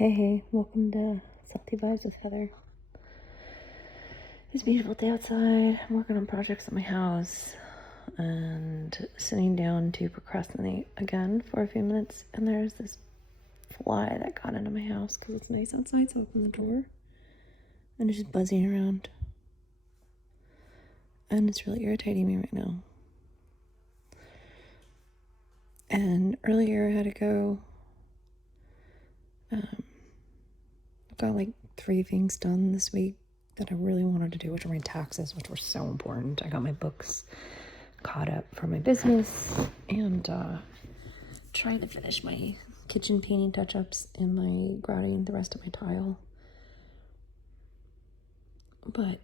Hey, welcome to Salty Vibes with Heather. It's a beautiful day outside. I'm working on projects at my house and sitting down to procrastinate again for a few minutes. And there's this fly that got into my house because it's nice outside, so I open the door and it's just buzzing around. And it's really irritating me right now. And earlier I had to go. Got like 3 things done this week that I really wanted to do, which were my taxes, which were so important. I got my books caught up for my business and trying to finish my kitchen painting touch-ups and my grouting the rest of my tile. But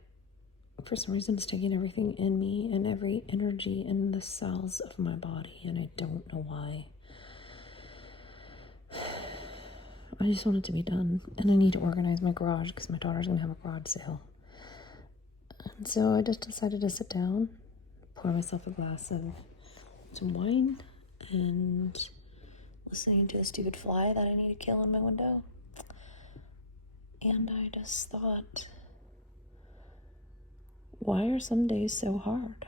for some reason it's taking everything in me and every energy in the cells of my body, and I don't know why. I just want it to be done, and I need to organize my garage because my daughter's gonna have a garage sale. And so I just decided to sit down, pour myself a glass of some wine, and listening to a stupid fly that I need to kill in my window. And I just thought, why are some days so hard?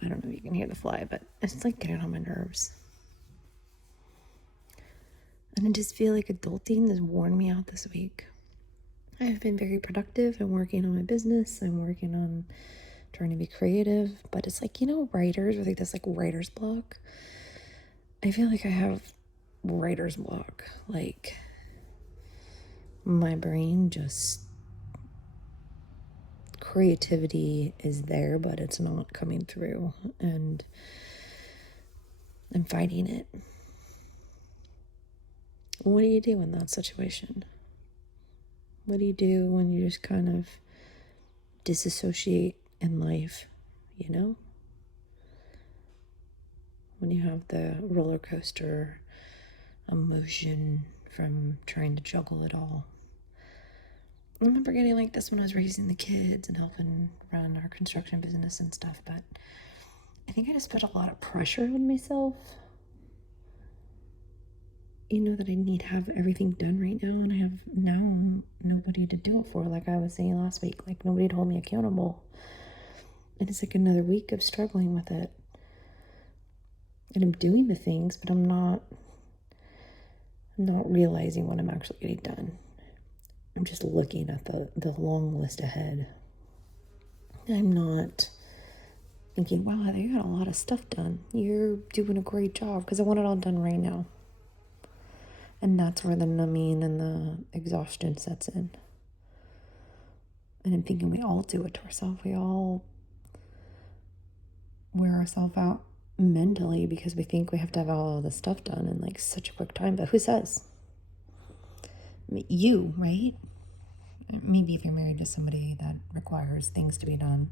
I don't know if you can hear the fly, but it's like getting on my nerves. And I just feel like adulting has worn me out this week. I've been very productive. I'm working on my business. I'm working on trying to be creative. But it's like, writers with like this like writer's block. I feel like I have writer's block. Like my brain just, creativity is there, but it's not coming through. And I'm fighting it. What do you do in that situation? What do you do when you just kind of disassociate in life, When you have the roller coaster emotion from trying to juggle it all. I remember getting like this when I was raising the kids and helping run our construction business and stuff, but I think I just put a lot of pressure on myself. That I need to have everything done right now, and I have now nobody to do it for, like I was saying last week. Like nobody to hold me accountable. And it's like another week of struggling with it. And I'm doing the things, but I'm not realizing what I'm actually getting done. I'm just looking at the long list ahead. I'm not thinking, wow, Heather, you got a lot of stuff done. You're doing a great job, because I want it all done right now. And that's where the numbing and the exhaustion sets in. And I'm thinking we all do it to ourselves. We all wear ourselves out mentally because we think we have to have all of this stuff done in like such a quick time. But who says? You, right? Maybe if you're married to somebody that requires things to be done,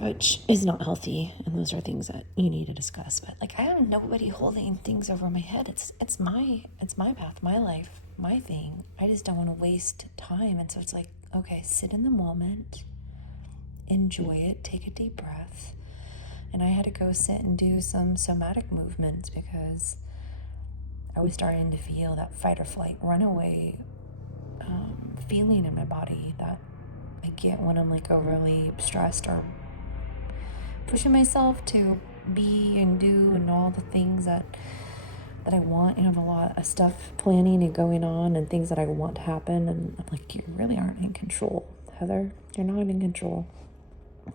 which is not healthy, and those are things that you need to discuss. But like, I have nobody holding things over my head. It's my path, my life, my thing. I just don't want to waste time. And so it's like, okay, sit in the moment, enjoy it, take a deep breath. And I had to go sit and do some somatic movements because I was starting to feel that fight or flight, runaway feeling in my body that I get when I'm like overly stressed or pushing myself to be and do and all the things that I want. I have a lot of stuff planning and going on and things that I want to happen, and I'm like, you really aren't in control, Heather. You're not in control.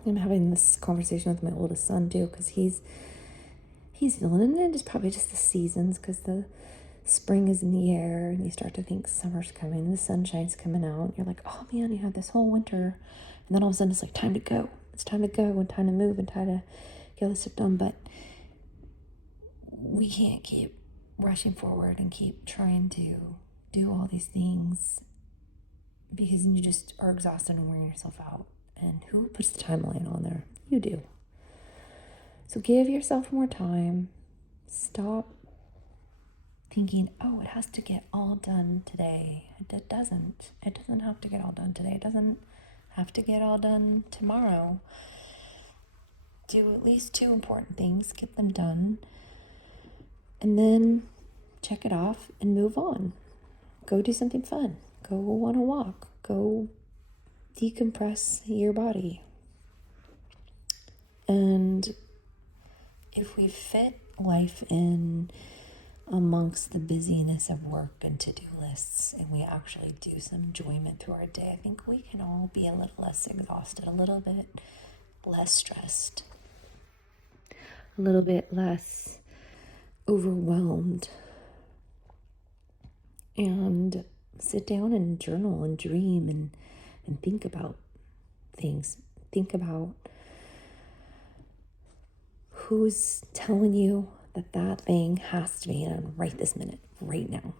I'm having this conversation with my oldest son too, because he's feeling it. It's probably just the seasons, because the spring is in the air and you start to think summer's coming, the sunshine's coming out. You're like, oh man, you had this whole winter, and then all of a sudden it's like time to go. It's time to go and time to move and time to get this stuff done. But we can't keep rushing forward and keep trying to do all these things, because then you just are exhausted and wearing yourself out. And who puts the timeline on there? You do. So give yourself more time. Stop thinking, oh, it has to get all done today. It doesn't. It doesn't have to get all done today. It doesn't have to get all done tomorrow. Do at least 2 important things. Get them done. And then check it off and move on. Go do something fun. Go on a walk. Go decompress your body. And if we fit life in amongst the busyness of work and to-do lists, and we actually do some enjoyment through our day, I think we can all be a little less exhausted, a little bit less stressed, a little bit less overwhelmed, and sit down and journal and dream and think about things. Think about who's telling you that thing has to be done right this minute, right now.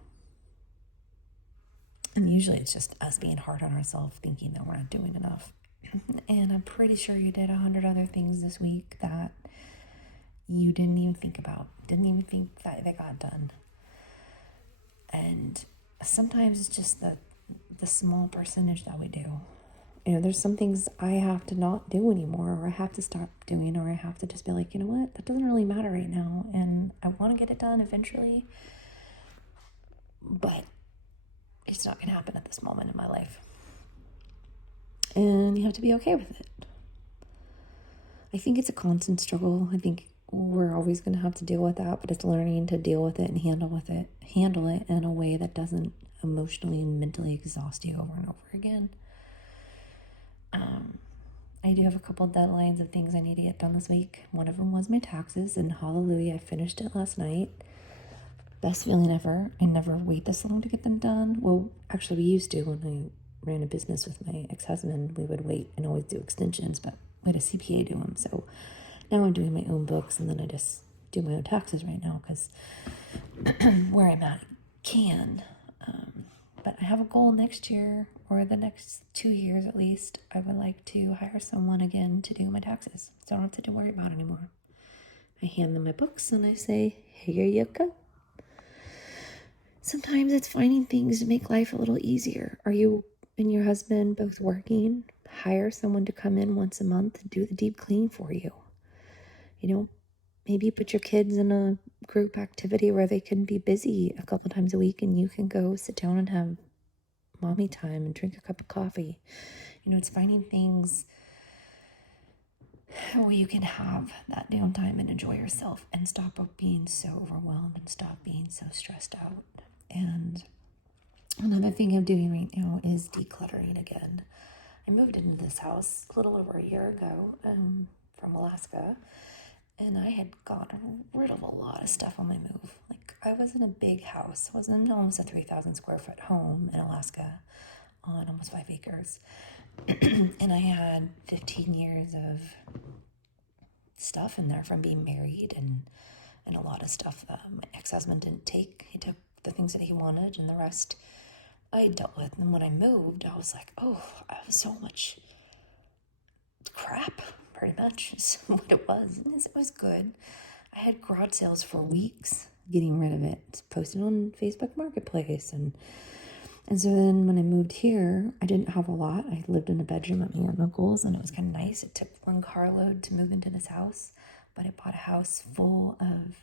And usually it's just us being hard on ourselves, thinking that we're not doing enough. And I'm pretty sure you did 100 other things this week that you didn't even think about, didn't even think that they got done. And sometimes it's just the small percentage that we do. There's some things I have to not do anymore, or I have to stop doing, or I have to just be like, you know what, that doesn't really matter right now, and I want to get it done eventually, but it's not going to happen at this moment in my life. And you have to be okay with it. I think it's a constant struggle. I think we're always going to have to deal with that, but it's learning to deal with it and handle it in a way that doesn't emotionally and mentally exhaust you over and over again. I do have a couple deadlines of things I need to get done this week. One of them was my taxes, and hallelujah, I finished it last night. Best feeling ever. I never wait this long to get them done. Well, actually, we used to when I ran a business with my ex-husband. We would wait and always do extensions, but we had a CPA do them. So now I'm doing my own books, and then I just do my own taxes right now because where I'm at, I can. But I have a goal next year, or the next 2 years at least. I would like to hire someone again to do my taxes, so I don't have to worry about it anymore. I hand them my books and I say, here you go. Sometimes it's finding things to make life a little easier. Are you and your husband both working? Hire someone to come in once a month and do the deep clean for you. Maybe put your kids in a group activity where they can be busy a couple times a week and you can go sit down and have mommy time and drink a cup of coffee. It's finding things where you can have that downtime and enjoy yourself and stop being so overwhelmed and stop being so stressed out. And another thing I'm doing right now is decluttering again. I moved into this house a little over a year ago from Alaska. And I had gotten rid of a lot of stuff on my move. I was in a big house. I was in almost a 3,000 square foot home in Alaska on almost 5 acres. And I had 15 years of stuff in there from being married and a lot of stuff that my ex-husband didn't take. He took the things that he wanted and the rest I dealt with. And when I moved, I was like, oh, I have so much crap. Pretty much is what it was. And it was good. I had garage sales for weeks getting rid of it. It's posted on Facebook Marketplace. And so then when I moved here, I didn't have a lot. I lived in a bedroom at my aunt and uncle's, and it was kind of nice. It took 1 carload to move into this house, but I bought a house full of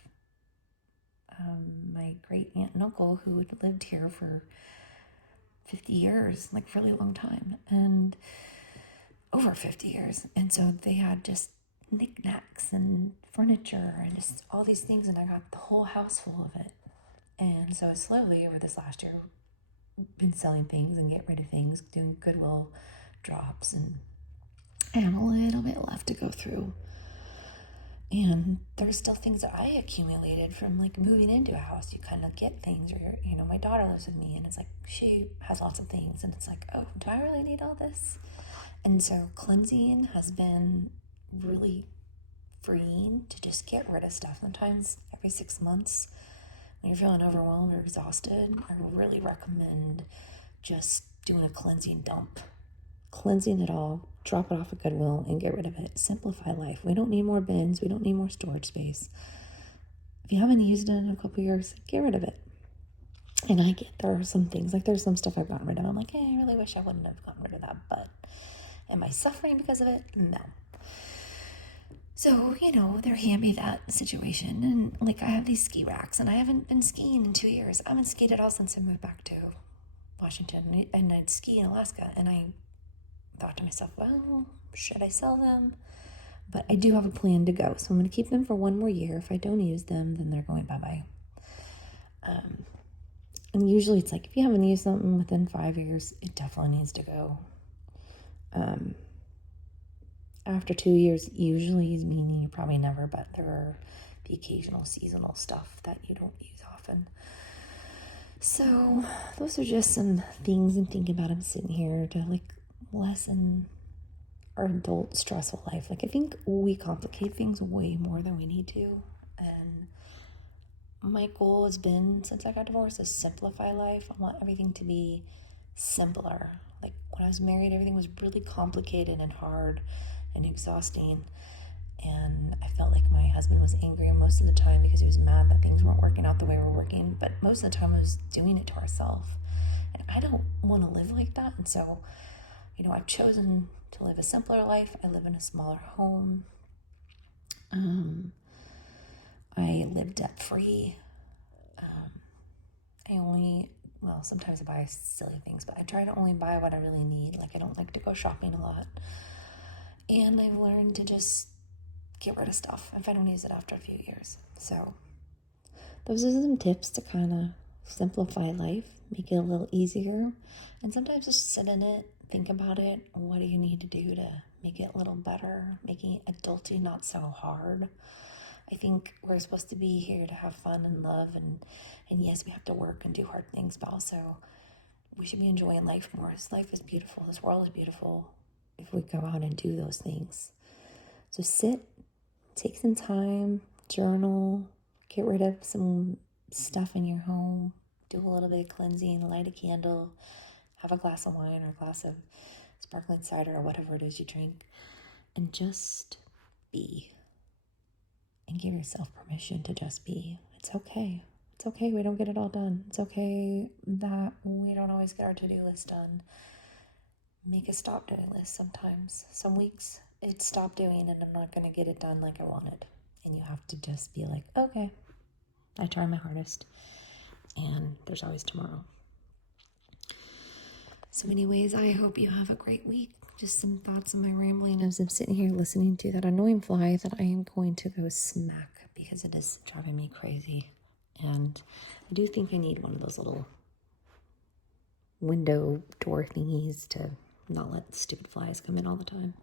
my great aunt and uncle who had lived here for 50 years, really long time. And over 50 years. And so they had just knickknacks and furniture and just all these things, and I got the whole house full of it. And so slowly over this last year, been selling things and get rid of things, doing Goodwill drops, and I have a little bit left to go through. And there's still things that I accumulated from moving into a house. You kind of get things, or my daughter lives with me, and it's she has lots of things, and it's oh, do I really need all this? And so cleansing has been really freeing to just get rid of stuff. Sometimes every 6 months when you're feeling overwhelmed or exhausted, I really recommend just doing a cleansing dump. Cleansing it all, drop it off at Goodwill and get rid of it. Simplify life. We don't need more bins. We don't need more storage space. If you haven't used it in a couple years, get rid of it. And I get there are some things, there's some stuff I've gotten rid of. I'm I really wish I wouldn't have gotten rid of that, but am I suffering because of it? No. So, they're handing me that situation. And like, I have these ski racks and I haven't been skiing in 2 years. I haven't skied at all since I moved back to Washington. And I'd ski in Alaska. And I thought to myself, well, should I sell them? But I do have a plan to go. So I'm going to keep them for 1 more year. If I don't use them, then they're going bye-bye. And usually it's like, if you haven't used something within 5 years, it definitely needs to go. After 2 years, usually is meaning you probably never, but there are the occasional seasonal stuff that you don't use often. So those are just some things I'm thinking about. I'm sitting here to like lessen our adult stressful life. Like, I think we complicate things way more than we need to. And my goal has been, since I got divorced, is simplify life. I want everything to be simpler. Like, when I was married, everything was really complicated and hard and exhausting. And I felt like my husband was angry most of the time because he was mad that things weren't working out the way we're working. But most of the time I was doing it to ourselves. And I don't want to live like that. And so, I've chosen to live a simpler life. I live in a smaller home. I live debt-free. Sometimes I buy silly things, but I try to only buy what I really need. Like, I don't like to go shopping a lot. And I've learned to just get rid of stuff if I don't use it after a few years. So those are some tips to kind of simplify life, make it a little easier. And sometimes just sit in it, think about it. What do you need to do to make it a little better, making adulting not so hard? I think we're supposed to be here to have fun and love, and yes, we have to work and do hard things, but also we should be enjoying life more. This life is beautiful. This world is beautiful if we go out and do those things. So sit, take some time, journal, get rid of some stuff in your home, do a little bit of cleansing, light a candle, have a glass of wine or a glass of sparkling cider or whatever it is you drink, and just be. And give yourself permission to just be. It's okay. It's okay we don't get it all done. It's okay that we don't always get our to-do list done. Make a stop doing list sometimes. Some weeks it's stop doing and I'm not going to get it done like I wanted. And you have to just be like, okay, I try my hardest. And there's always tomorrow. So anyways, I hope you have a great week. Just some thoughts on my rambling as I'm sitting here listening to that annoying fly that I am going to go smack because it is driving me crazy. And I do think I need one of those little window door thingies to not let stupid flies come in all the time.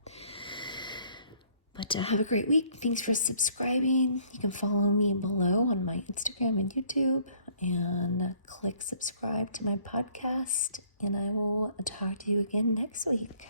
But have a great week. Thanks for subscribing. You can follow me below on my Instagram and YouTube and click subscribe to my podcast. And I will talk to you again next week.